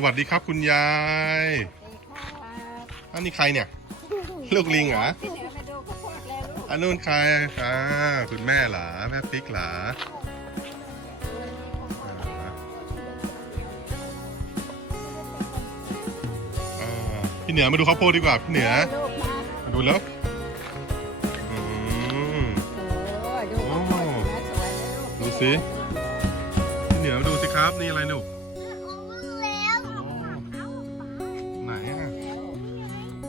สวัสดีครับคุณยาย อันนี้ใครเนี่ย ลูกลิงเหรอพี่เหนือมาดูข้าวโพดแล้วลูกอันนู้นใครอ่าคุณแม่เหรอ แม่ปิ๊กเหรออ่าพี่เหนือมาดูข้าวโพดดีกว่าพี่เหนือลูกมามาดูแล้วอืมโอ้ดูข้าวโพดนะสวยเลยลูกดูสิพี่เหนือมาดูสิครับ นี่อะไรลูก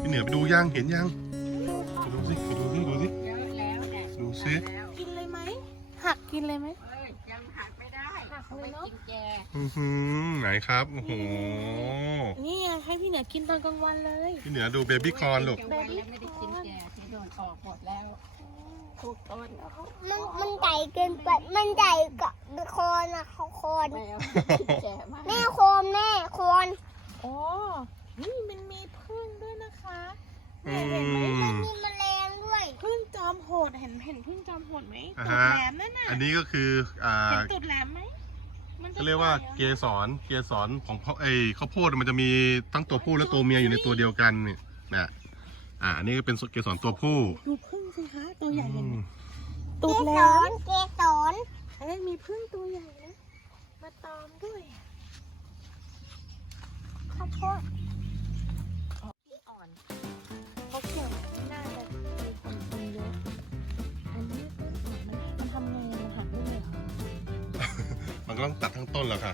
เหนือไปดูยังเห็นยังไปดูสิไปดูสิดูสิเยอะแล้วเนี่ยดูสิแล้วกินเลยไหมหักกินเลยไหมเอ้ยยังหักไม่ได้เอาไปกินแกอือหือไหนครับโอ้โหนี่ไงให้พี่เหนือกินตอนกลางวันเลยพี่เหนือดูเบบี้คอร์นลูกกลางวันแล้วไม่ได้กินแกที่โดนออกหมดแล้วทุกต้นมันมันใหญ่เกินไป มันใหญ่กับโคนอะเขาโคนไม่เอากินแกมากแม่โคนแม่โคนโอ้นี่มันมีพึ่งด้วย นะคะอืเนี่ยเห็นไหมมมีแมลงด้วยพึ่งจอมโหดเห็นเห็นพึ่งจอมโหดไหมอ่าตูฮะดแหลมนั่นน่ะอันนี้ก็คืออ่าเห็นตูดแหลมไหมมันจะเขาเรียกว่าเกสรเกสรของพ่อไอ้ข้าวโพดมันจะมีทั้งตัวผู้และตัวเมียอยู่ในตัวเดียวกันเนี่ยนะอ่าอันนี้ก็เป็นเกสรตัวผู้ดูพึ่งสิคะตัวใหญ่เห็นไหมอืมตูเกดแหลสมรเกสรอันนี้มีพึ่งตัวใหญ่นะมาตอมด้วยข้าวโพด อ่อนเขาเกี่ยวน่าจะมีคนคนเยอะอันนี้พึ่งอ่อนมันมันทำไงมันหักได้เลยเหรอมันก็ต้องตัดทั้งต้นแล้วค่ะ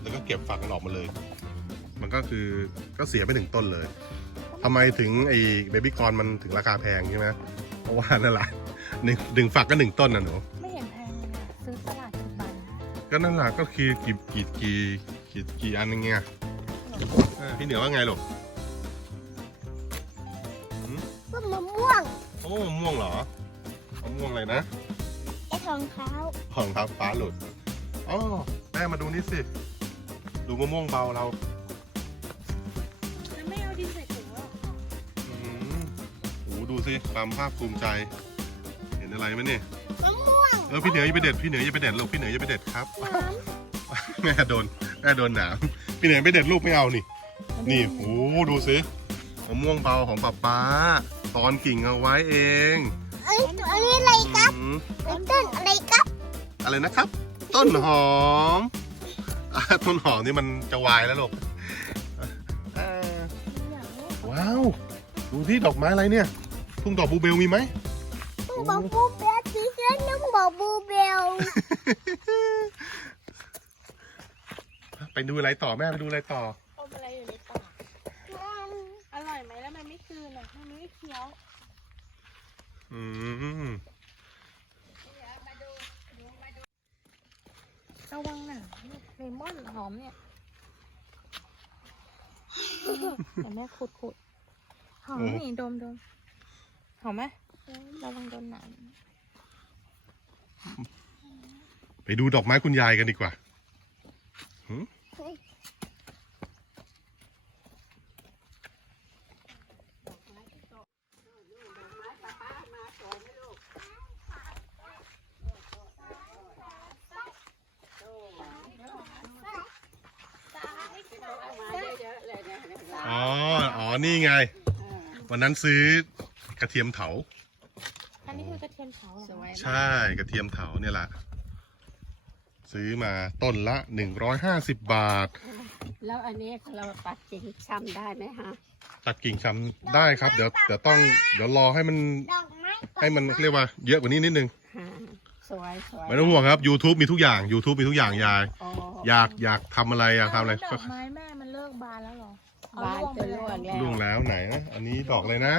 แล้วก็เก็บฝักมันออกมาเลย มันก็คือก็เสียไปหนึ่งต้นเลยทำไมถึงไอ้เบบี้คอร์นมันถึงราคาแพงใช่ไหมเพราะว่านั่นแหละหนึ่งหนึ่งฝักก็หนึ่งต้นนะหนู ไม่เห็นแพงเลยนะซื้อตลาดสิบบาทก็นั่นแหละก็คือกี่กี่กี่กี่กี่อันนึงไงเออพี่เหนือว่าไงลูกก็ งโอ้มะม่วงเหรอมะม่วงอะไรนะไอ้ทองเท้าของทับฟ้าหลุดอ๋อแม่มาดูนี่สิ ดูมะม่วงเบาเราแล้วไม่เอาดินใส่ถุงหรออืมโอ้ดูสิความภาคภูมิใจ เห็นอะไรไหมเนี่ยมะม่วงเออพี่เหนืออย่าไปเด็ดพี่เหนืออย่าไปเด็ดลูกพี่เหนืออย่าไปเด็ดครับ น้แม่โดนแม่โดนหนามพี่เหนือไม่เด็ดลูกไม่เอานี่ นี่โอ้ดูสิมะม่วงเบาของป๊าป๊า ตอนกิ่งเอาไว้เองำเอ้ยอันนี้อะไรครับอืมไอ้ต้นอะไรครับอะไรนะครับ ต้นหอมอะต้นหอมนี่มันจะวายแล้วลูกเออว้าว ดูที่ดอกไม้อะไรเนี่ย ทุ่งดอกบลูเบลมีไหม ต้องบอกบูเบลทีเช่นต้องบอกบูเบลไปดูอะไรต่อแม่ไปดูอะไรต่อ อมอะไรอยู่ในปากอร่อยไหมแล้วมันไม่คืนอะ มันไม่เคี้ยวอืมระวังหน่ะเลมอนหอมเนี่ยเดี๋ยวแม่ขุดขุดหอมนี่ดมดมหอมไหมระวังโดนหนามไปดูดอกไม้คุณยายกันดีกว่าหืม อ๋อ อ๋อ นี่ไง วันนั้นซื้อกระเทียมเถา อันนี้คือกระเทียมเผาเหรอสวยใช่กระเทียมเถาเนี่ยแหละซื้อมาต้นละหนึ่งร้อยห้าสิบบาท แล้วอันนี้เราตัดกิ่งช้ำได้ไหมฮะตัดกิ่งชำได้ครับ เดี๋ยวเดี๋ยวต้องเดี๋ยวรอให้มันดอกไม้ให้มันเรียกว่าเยอะกว่านี้นิดนึง ฮะสวยสวยไม่ต้องห่วงครับ YouTube มีทุกอย่าง YouTube มีทุกอย่างยาย โอ้อยากอยากทำอะไรอยากทำอะไรดอกไม้แม่มันเลิกบานแล้วเหรอเอ บานร่วงไปจะแล้ร่วงวแล้วล่วงแล้วไหนนะ อันนี้ดอกเลยนะ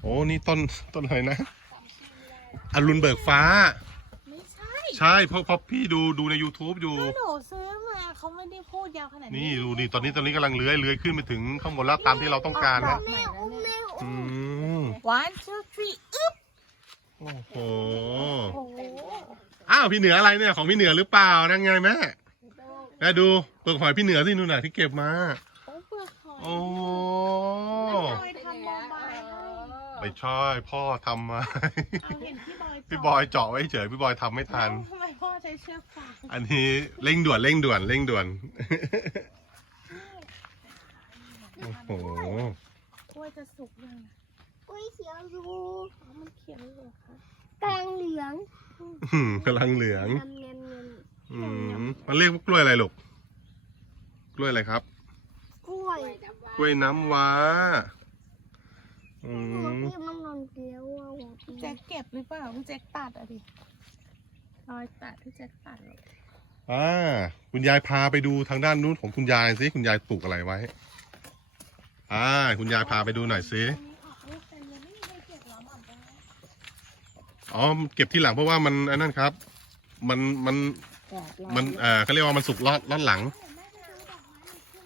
โอ้นี่ต้นต้นอะไรนะ อรุณเบิกฟ้า ไม่ใช่ใช่เพราะเพราะพี่ดูดูใน YouTube อยู่ ก็หนูซื้อมาเขาไม่ได้พูดยาวขนาดนี้นี่ดูนี่ตอนนี้ตอนนี้กำลังเลื้อยเลื้อยขึ้นไปถึงข้างบนแล้วตามที่เราต้องการนะแม่อุ้มแม่อือุ้มม one two three อึ๊บโอ้โห โอ้โหอ้าวพี่เหนืออะไรเนี่ยของพี่เหนือหรือเปล่านั่นไงแม่แม่ดูเปลือกหอยพี่เหนือที่นู่นน่ะที่เก็บมา โอ้เยทม่ใช่พ่อทำมาพี่บอยเจาะไว้เฉยพี่บอยทำไม่ทัน ทำไมพ่อใช้เชือกฟางอันนี้เร่งด่วนเร่งด่วนเร่งด่วน โอ้โห กล้วยจะสุกยังนะอุ้ยเขียวดูอ๋มันเขียวเหรอคะกลางเหลืองกำลังเหลืองมันเรียกว่ากล้วยอะไรหรอกกล้วยอะไรครับ กล้วยกล้วยน้ำว้าอืหัวมพี่มันนอนเกลียวอะหัวพี่แจ็คเก็บหรือเปล่าพี่แจ็คตัดอะดิรอยตัดที่แจ็คตัดเหรออ่าคุณยายพาไปดูทางด้านนู้นของคุณยายสิคุณยายปลูกอะไรไว้ อ่า คุณยายพาไปดูหน่อยสิอันนี้ออกลูกเต็มเลยไม่มีใครเก็บหรอหม่อมไปไหมอ๋อเก็บที่หลังเพราะว่ามันไอ้นั่นครับ มันมันแดดร้อมันเอ่อเขาเรียกว่ามันสุกลอดลอดหลัง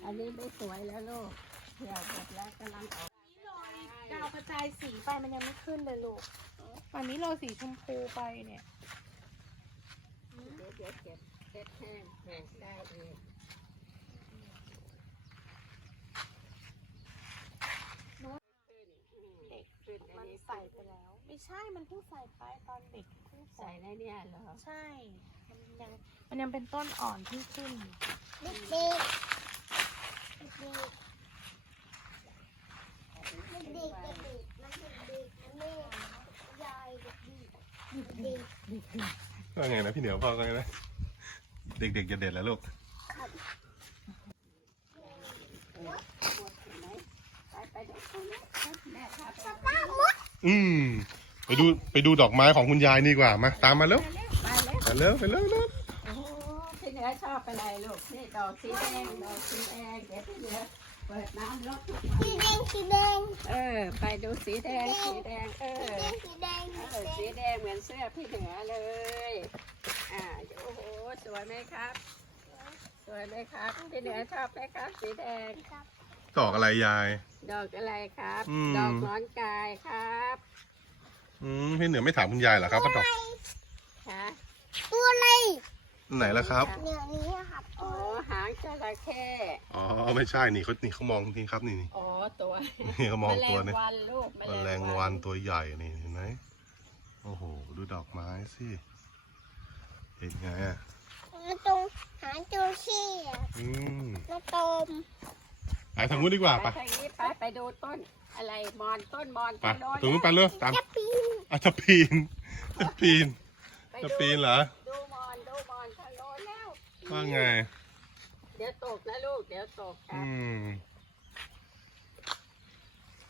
อันนี้ไม่สวยแล้วลูกเหี่ยวหมดแล้วกำลังออกดาวกระจายสีไปมันยังไม่ขึ้นเลยลูกวันนี้โรยสีชมพูไปเนี่ย เดี๋ยวเดี๋ยวเก็บเก็บแห้งแห้งได้เองเด็กมันใส่ไปแล้ว ไม่ใช่ มันเพิ่งใส่ไปตอนเด็กเพิ่งใส่ใส่ได้เนี่ยเหรอ ใช่ มันยัง มันยังเป็นต้นอ่อนที่ขึ้นอยู่เด็ก ว่าไงนะพี่เหนียวพ่อว่าไงนะเด็กๆจะเด็ดแล้วลูกอืมไปดูไปดูดอกไม้ของคุณยายนี่ดีกว่ามาตามมาเร็วไปเลยไปเร็วไปเร็วเร็วโอ้โห พี่เหนือชอบอะไรลูกนี่ดอกสีแดงดอกสีแดงเดี๋ยวพี่เหนือเปิดน้ำรดสีแดงสีแดงเออ ไปดูสีแดงสีแดงเออสีแดงเอสีอแดสีงแดงเหมือนเสื้อพี่เหนือเลย อ่าโอ้โหสวยไหมครับ สวยไหมครับพี่เหนือชอบไหมครับ สีแดงดอกอะไรยาย ดอกอะไรครับอืมดอกหงอนกายครับอืมพี่เหนือไม่ถามคุณยายเหรอครับว่าดอกค่ะตัวอะไร ไหนแล้วครับเนี่ยนี้อะครับอ๋อหางจระเข้อ๋อไม่ใช่นี่เขานี่เขามองนี่ครับนี่นี่อ๋อตัวนี่เขามองตัวแมลนี่งวันลูกแมลงวันตัวใหญ่นี่เห็นไหมโอ้โหดูดอกไม้สิเห็นไงอะมันตรงหางจระเข้อะอืมมันตมไปทางนู้นดีกว่าไปไปทางนี้ไปไปดูต้นอะไรมอนต้นมอนไปทางโน้นตรงนู้นไปเลยตามจะปีนอะจะปีนจะปีนไปจะดูปีนเหรอ ดูมอนดูมอนทางโน้นแล้ วว่าไง เดี๋ยวตกนะลูก เดี๋ยวตกครัอืบม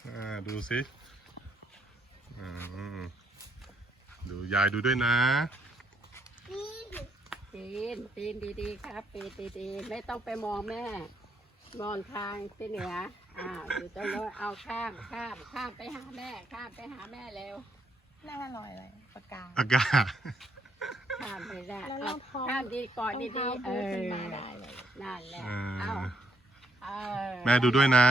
อ่า ดูสิอืมดูยายดูด้วยนะปีนปีนปีนดีๆครับปีนดีๆ ไม่ต้องไปมองแม่ มองทางที่เหนืออ่าวอยู่ตรงโน้นเอาข้ามข้ามข้ามไปหาแม่ ข้ามไปหาแม่เร็วหน้าลอยอะไรปากกาอากาศ ข้ามไปได้แล้วเอารองเท้าข้ามดีก่อนรองดีเท้าๆเอบูทอขึ้นมาได้เลยนั่นแหละอ่าเอาเออ แม่ดูด้วยนะ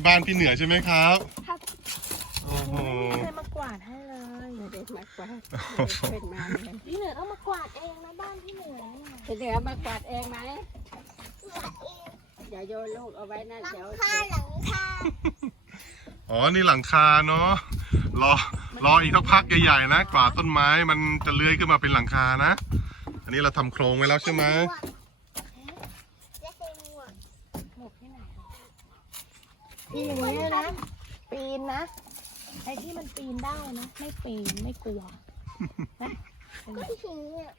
นี่บ้านพี่เหนือใช่ไหมครับครับโอ้โหไม่ได้มากวาดให้เลยเด็กมากวาดขึ้นมาเลยพี่เหนือต้องมากวาดเองนะบ้านพี่เหนือเนี่ยจะเหนือมากวาดเองไหมอย่าโยนลูกเอาไว้นะหลังเดี๋ยวคาหลังคาอ๋อนี่หลังคาเนาะรอรออีกสักพักใหญ่ๆนะกว่าต้นไม้มันจะเลื้อยขึ้นมาเป็นหลังคานะเอันนี้เราทำโครงไว้แล้วใช่ไหม และใส่หมวก หมกที่ไหน ปีอย่างนี้ยนะ ปีนนะไอ้ที่มันปีนได้นะ ไม่ปีนไม่กลัวนะเห็นไหมก็หินเนี่ย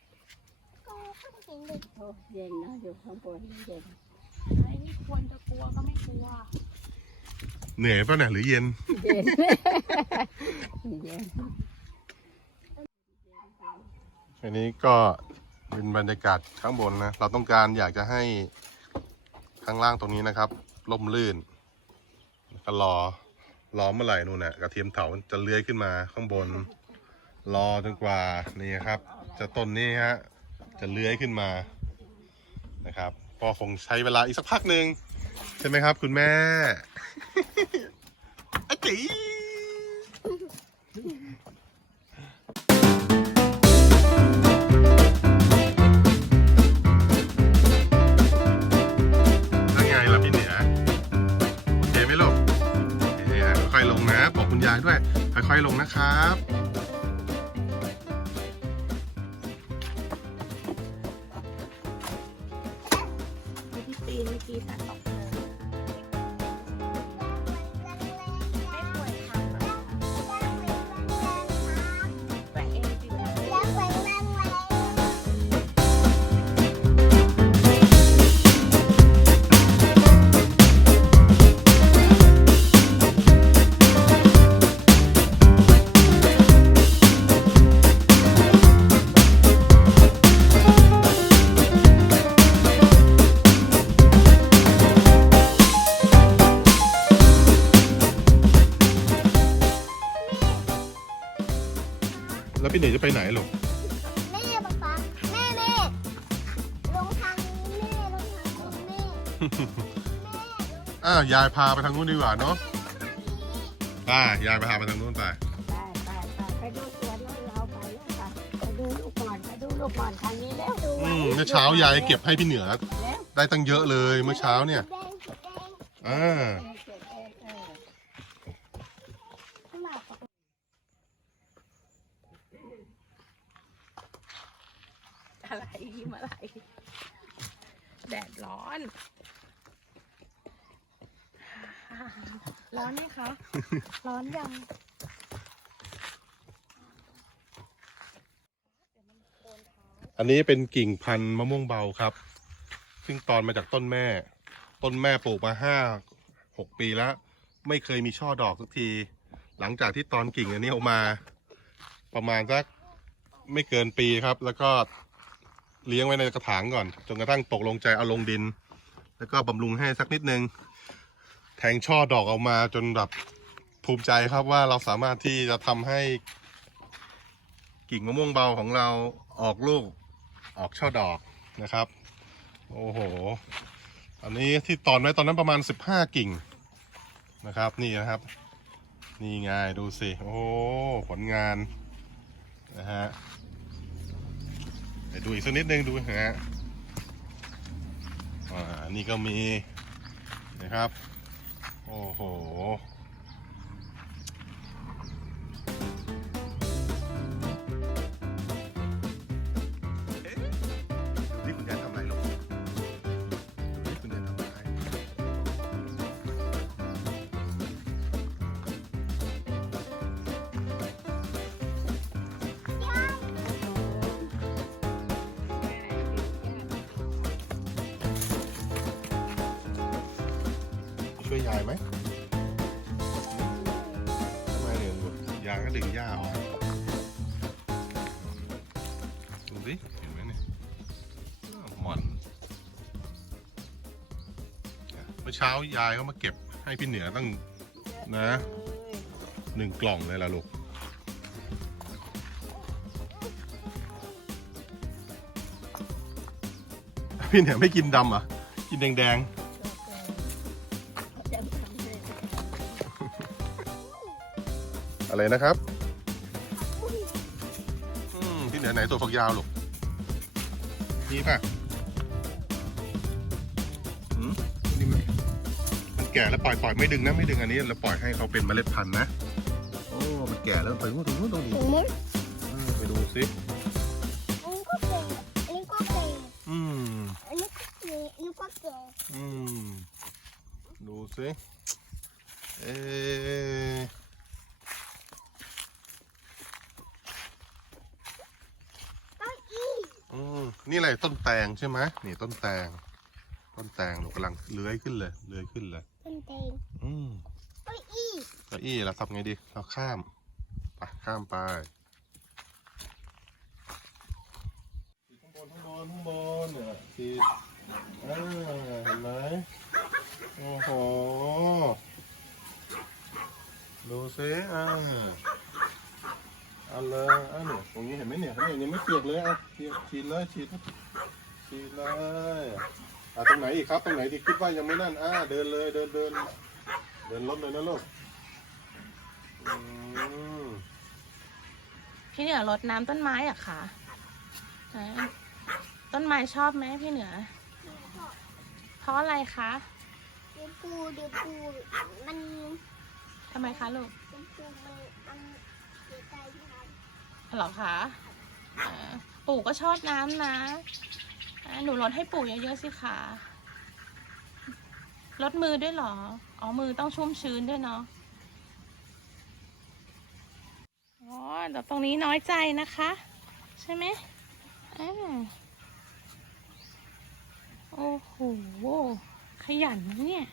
ก็ก็หินเลยโอ้เย็นนะอยู่ข้างบนเย็นไอ้นี่ควรจะกลัวก็ไม่กลัวเหนื่อยป่ะเนี่ยหรือเย็น เย็นเย็นอันนี้ก็เป็นบรรยากาศข้างบนนะ เราต้องการอยากจะให้ข้างล่างตรงนี้นะครับ ล่มลื่น ก็รอรอเมื่อไหร่นู่นน่ะกระเทียมเถาจะเลื้อยขึ้นมาข้างบน รอจนกว่านี่ครับ จะต้นนี้ฮะจะเลื้อยขึ้นมานะครับก็คงใช้เวลาอีกสักพักหนึ่งใช่ไหมครับ คุณแม่อจี ยายพาไปทางนู้นดีกว่าเนาะทางนี้ไปยายไปพาไปทางนู้นไป ไปไปไปไปดูสวนแล้วเราไปแล้วค่ะไปดูลูกก่อนไปดูลูกก่อนทางนี้แล้วดูอืมเมื่อเช้ายายเก็บให้พี่เหนือแล้วได้ตั้งเยอะเลยเมื่อเช้าเนี่ยแดงสีแดงอ่าเก็บเองเออข้างหลังอะไรยิ้มอะไร แดดร้อน ร้อนไหมคะ ร้อนยังอันนี้เป็นกิ่งพันธุ์มะม่วงเบาครับ ซึ่งตอนมาจากต้นแม่ ต้นแม่ปลูกมาห้าหกปีแล้ว ไม่เคยมีช่อดอกสักที หลังจากที่ตอนกิ่งอันนี้ออกมา ประมาณสักไม่เกินปีครับ แล้วก็เลี้ยงไว้ในกระถางก่อน จนกระทั่งตกลงใจเอาลงดิน แล้วก็บำรุงให้สักนิดนึง แทงช่อดอกออกมาจนแบบภูมิใจครับว่าเราสามารถที่จะทำให้ กิ่งมะม่วงเบาของเราออกลูกออกช่อดอกนะครับ โอ้โห อันนี้ที่ตอนไว้ตอนนั้นประมาณ 15 กิ่งนะครับ นี่นะครับ นี่ไงดูสิ โอ้ผลงานนะฮะเดี๋ยวดูอีกสักนิดนึงดูนะฮะอ่านี่ก็มีนะครับ โอ้โห ยายไหมทำไมเนี่ยยายก็ดึงหญ้าออกดูสิเห็นไหมเนี่ยหมอนเมื่อเช้ายายก็มาเก็บให้พี่เหนือตั้งนะหนึ่งกล่องเลยล่ะลูกพี่เหนือไม่กินดำอะ กินแดงๆ อะไรนะครับอืมที่เหนือไหนตัวฝักยาวลูกนี่ป่ะอืมนี่มันมันแก่แล้วปล่อยปล่อยไม่ดึงนะไม่ดึงอันนี้เราปล่อยให้เขาเป็นเมล็ดพันธุ์นะโอ้มันแก่แล้วไปนู้นตรงนู้นตรงนี้ถุงมือเออไปดูสิอันนี้ก็เป็นอันนี้อืมอันนี้ก็เก๋อันนี้ก็เก๋อืมดูสิเอ๊ะ เก้าอี้ อืม นี่อะไรต้นแตงใช่ไหมนี่ต้นแตง ต้นแตงหนูกำลังเลื้อยขึ้นเลยเลื้อยขึ้นเลยเป็นเตงอืมเก้าอี้เก้าอี้เราทำไงดี เราข้ามไปข้ามไปข้างบนข้างบนข้างบนเนี่ยสีอ่าเห็นไหมโอ้โห ดูสิอ่าเอาเลยอ่าเนี่ยตรงนี้เห็นไหม เนี่ยเนี่ยยังไม่เปียกเลยอะฉีดฉีดเลยฉีดฉีดเลยอะตรงไหนอีกครับตรงไหนที่คิดว่ายังไม่นั่นอ่าเดินเลยเดินเดินเดินรถเลยนะลูกอืมพี่เหนือรดน้ำต้นไม้เหรอะคะฮะต้นไม้ชอบไหมพี่เหนือ เพราะอะไรคะเดี๋ยวปูเดี๋ยวปูมันทำไมคะลูก เดี๋ยวปูมันมันเสียใจที่ไหน เหรอคะอ่า ปู่ก็ชอบน้ำนะอ่าหนูรดให้ปู่เยอะๆสิคะรดมือด้วยเหรอ อ๋อ มือต้องชุ่มชื้นด้วยเนาะ อ๋อเดี๋ยวตรงนี้น้อยใจนะคะ ใช่ไหมอ่าโอ้โห ขยันนะเนี่ย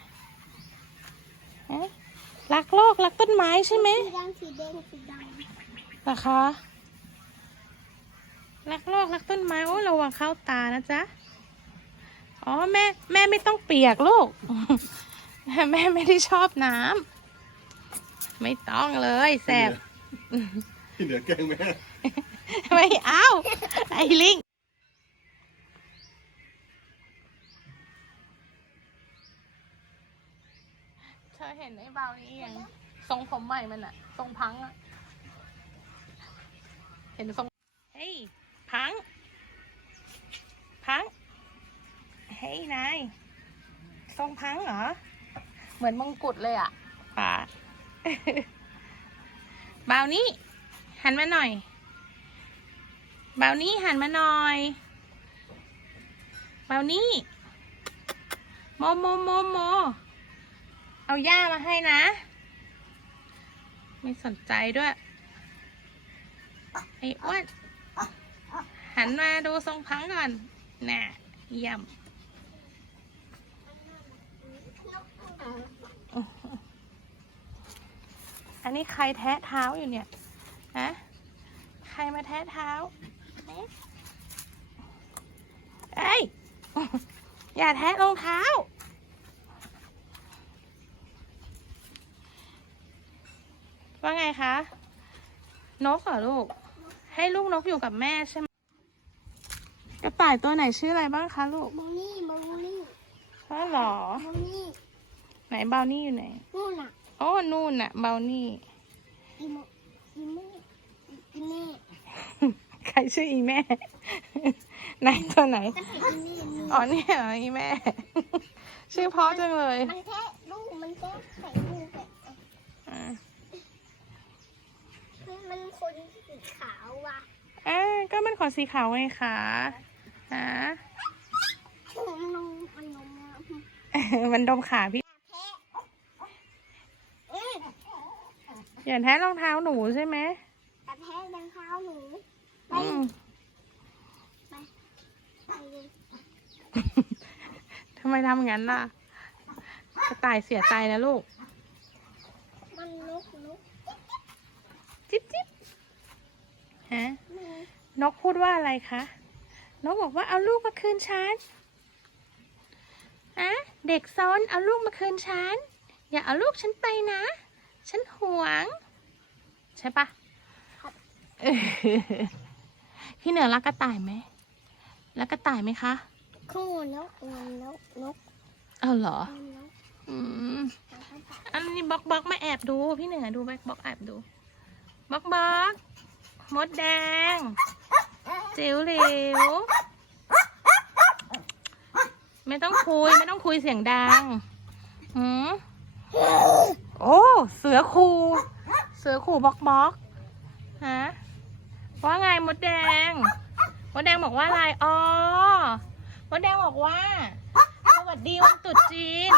ฮะรักโลก รักต้นไม้ใช่ไหมสีดำสีแดงสีดเหรอคะ รักโลกรักต้นไม้โอ้ระวังเข้าตานะจ๊ะอ๋อแม่แม่ไม่ต้องเปียกลูก แม่ไม่ได้ชอบน้ำไม่ต้องเลยแสบที่เหลือแกล้งแม่ไม่เอาไอ้ลิงเธอเห็นไอ้เบานี้ยังทรงผมใหม่มันอะทรงพังอะเห็นทรงเฮ้ย พัง พัง เฮ้ยนายทรงพังเหรอ เหมือนมงกุฎเลยอะป๋าเบานี้ หันมาหน่อย เบานี้หันมาหน่อย เบานี้โมโมโมโม เอาย่ามาให้นะ ไม่สนใจด้วย ไอ้อ้วน หันมาดูทรงพังก่อนน่ะเยี่ยมอันนี้ใครแทะเท้าอยู่เนี่ยฮะใครมาแทะเท้าเอ๊ะเอ้ยอย่าแทะรองเท้า ว่าไงคะ นกเหรอลูก ให้ลูกนกอยู่กับแม่ใช่ไหม กระต่ายตัวไหนชื่ออะไรบ้างคะลูกำโมนี่โมนี่อ๋อเหรอโมนี่ไหนเบานี่อยู่ไหนนู่นน่ะโอ้นู่นน่ะเบานี่ อีโมอีแม่อีแม่ใครชื่ออีแม่ ไหนตัวไหนก็เห็นอีแม่นี่อ๋อเนี่ยเหรออีแม่ ชื่อเพราะจังเลยมันแค่ลูกมันแค่ใส่ลูกแบบอ่ามันคนสีขาวว่ะอ่าก็มันขนสีขาวไงคะ ฮะมันนมมันนมนะมันดมขาพี่แพะเอ้ยอย่าแท้รองเท้าหนูใช่ไหมแต่แพะยังเท้าหนูไปอืมไปเลยทำไมทำงั้นล่ะกระต่ายเสียใจนะลูก มันนกนกจิ๊บจิ๊บฮะมันนกพูดว่าอะไรคะ นกบอกว่าเอาลูกมาคืนฉันอะเด็กซนเอาลูกมาคืนฉัน อย่าเอาลูกฉันไปนะ ฉันหวง ใช่ปะเออพี่เหนือรักกระต่ายไหมรักกระต่ายไหมคะคู่นกมันนกนกเอาเหรอมันนกอืมมันก็แบบอันนี้บล็อกบล็อกมาแอบดู พี่เหนือดูบล็อกบล็อกแอบดูบล็อกบล็อกมดแดง จิ๋วหลวไม่ต้องคุยไม่ต้องคุยเสียงดังหืมโอ้เสือคูเสือคูบล็อกบล็อกฮะว่าไงมดแดงมดแดงบอกว่าอะไรอ๋อมดแดงบอกว่า สวัสดีวันตรุษจีน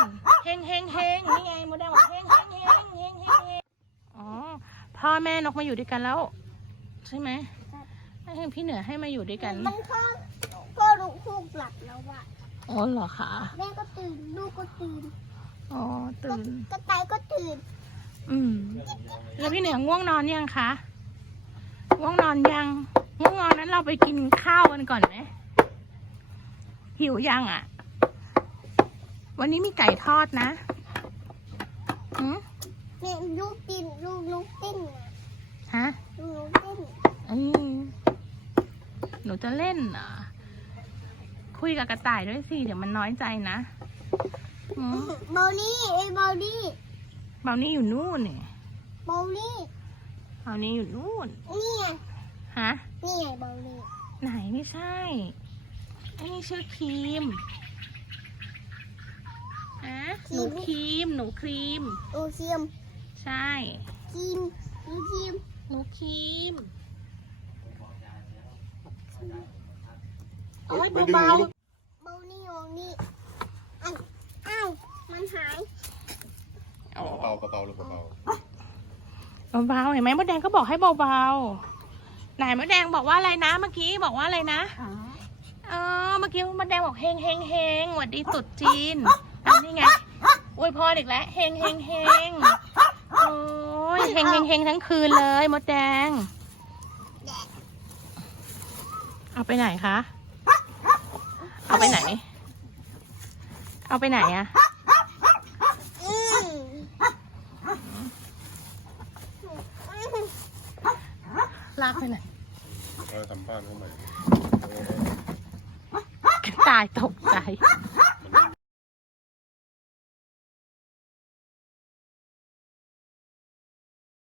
เฮงเฮงเฮงนี่ไงมดแดงบอกเฮงเฮงเฮงเฮงเฮงเฮงอ๋อพ่อแม่นกมาอยู่ด้วยกันแล้ว ใช่ไหม ให้พี่เหนือให้มาอยู่ด้วยกันมันพ่อพ่อลูกลูกหลับแล้วว่ะอ๋อเหรอคะแม่ก็ตื่นลูกก็ตื่นอ๋อตื่นกระต่ายก็ตื่น อืม แล้วพี่เหนือง่วงนอนยังคะง่วงนอนยังง่วงนอนนั้นเราไปกินข้าวกันก่อนไหมหิวยังอะ วันนี้มีไก่ทอดนะหืมแม่ลูกตินลูกลูกเต้นนะฮะลูกลูกเต้นอืม หนูจะเล่นเหรอคุยกับกระต่ายด้วยสิ เดี๋ยวมันน้อยใจนะหืมบอลลี่ไอ้บอลลี่เบานี่อยู่นู่นนี่บอลลี่เบานี่อยู่นู่น นี่ไงฮะ นี่ไงบอลลี่ไหนไม่ใช่อันนี้ชื่อครีมฮะหนูครีม หนูครีม โอเซียมใช่ครีมครีมหนูครีม โอ้ยไปดึงเบาลูกบอลลี่บอลลี่อ้าวอ้าวมันหายๆเบาๆเบาๆลูกเบาเบาๆเห็นไหมมดแดงก็บอกให้เบาๆไหนมดแดงบอกว่าอะไรนะเมื่อกี้บอกว่าอะไรนะอ๋ออ๋อเมื่อกี้มดแดงบอกเฮงเฮงเฮงหวัดดีตรุดจีนอันนี้ไงอวยพรอีกแล้วเฮงเฮงเฮงโอ้ยเฮงเฮงเฮงทั้งคืนเลยมดแดง เอาไปไหนคะ เอาไปไหน เอาไปไหนอะอืมลากไปไหนๆเราทำบ้านเขาใหม่กระต่ายตกใจอ